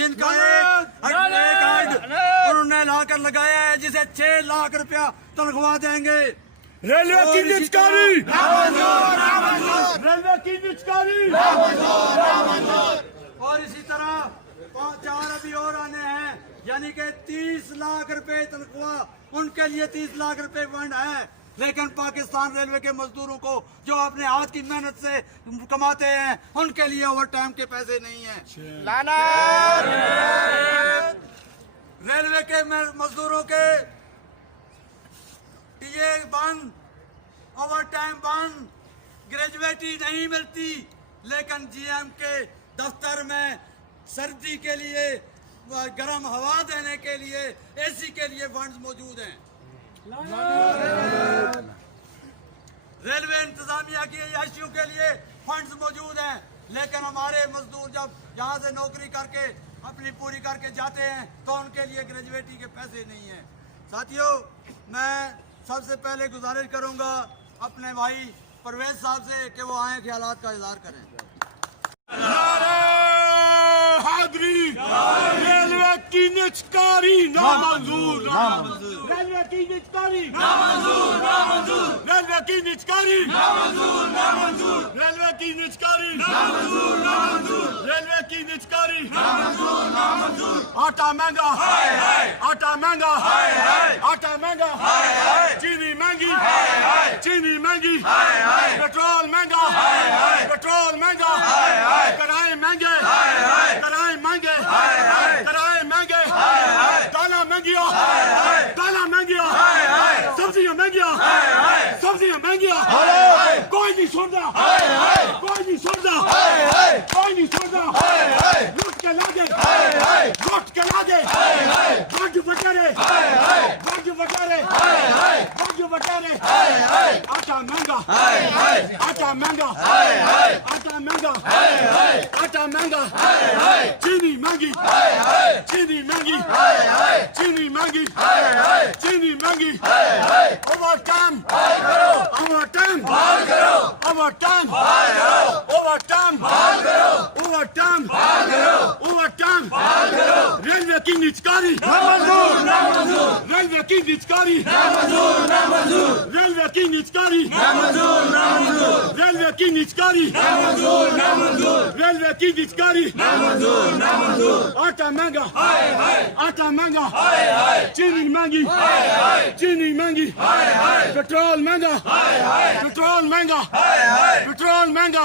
जिनका एक उन्होंने लाकर लगाया है, जिसे 6 लाख रुपया तनख्वाह देंगे। रेलवे की निचकारी, रेलवे की निचकारी। और इसी तरह 4 अभी और आने हैं, यानी कि 30 लाख रुपए तनख्वाह। उनके लिए 30 लाख रुपए फंड है, लेकिन पाकिस्तान रेलवे के मजदूरों को जो अपने हाथ की मेहनत से कमाते हैं, उनके लिए ओवर टाइम के पैसे नहीं है। रेलवे के मजदूरों के टीए बंद, ओवर टाइम बंद, ग्रेजुएटी नहीं मिलती, लेकिन जीएम के दफ्तर में सर्दी के लिए, गर्म हवा देने के लिए, एसी के लिए फंड्स मौजूद हैं। रेलवे इंतजामिया की अय्याशियों के लिए फंड्स मौजूद हैं, लेकिन हमारे मजदूर जब यहाँ से नौकरी करके अपनी पूरी करके जाते हैं तो उनके लिए ग्रेजुएटी के पैसे नहीं हैं। साथियों, मैं सबसे पहले गुजारिश करूंगा अपने भाई परवेज साहब से कि वो आए, ख्यालात का इजहार करें। रेलवे की निचकारी नामंजूर, रेलवे की निचकारी नामंजूर, रेलवे की निचकारी नामंजूर, रेलवे की निचकारी नामंजूर, रेलवे की निचकारी नामंजूर। आटा महंगा, आटा महंगा, आटा महंगा, चीनी महंगी, चीनी महंगी, पेट्रोल महंगा, पेट्रोल महंगा, किराए महंगे, किराए महंगे, किराए महंगे, दालें महंगियां, दालें महंगियां, सब्जियां महंगियां, सब्जियां महंगियां। कोई नहीं सुनता, कोई नहीं सुनता, कोई नहीं सुनता। लुट के लागे, लुट के लागे, बंद बटारे, बंद बटारे, बंद बटारे। आटा महंगा, आटा महंगा, आटा महंगा, आटा महंगा, चीनी महंगी, चीनी महंगी, चीनी महंगी, चीनी महंगी। Over time, over time, over time, over time, over time, over time. Railway की निचकारी नामंजूर, रेलवे की निचकारी नामंजूर, रेलवे की निचकारी नामंजूर, रेलवे की निचकारी नामंजूर, रेलवे की निचकारी नामंजूर। आटा महंगा, आटा महंगा, चीनी महंगी, चीनी महंगी, पेट्रोल महंगा, पेट्रोल महंगा, पेट्रोल महंगा।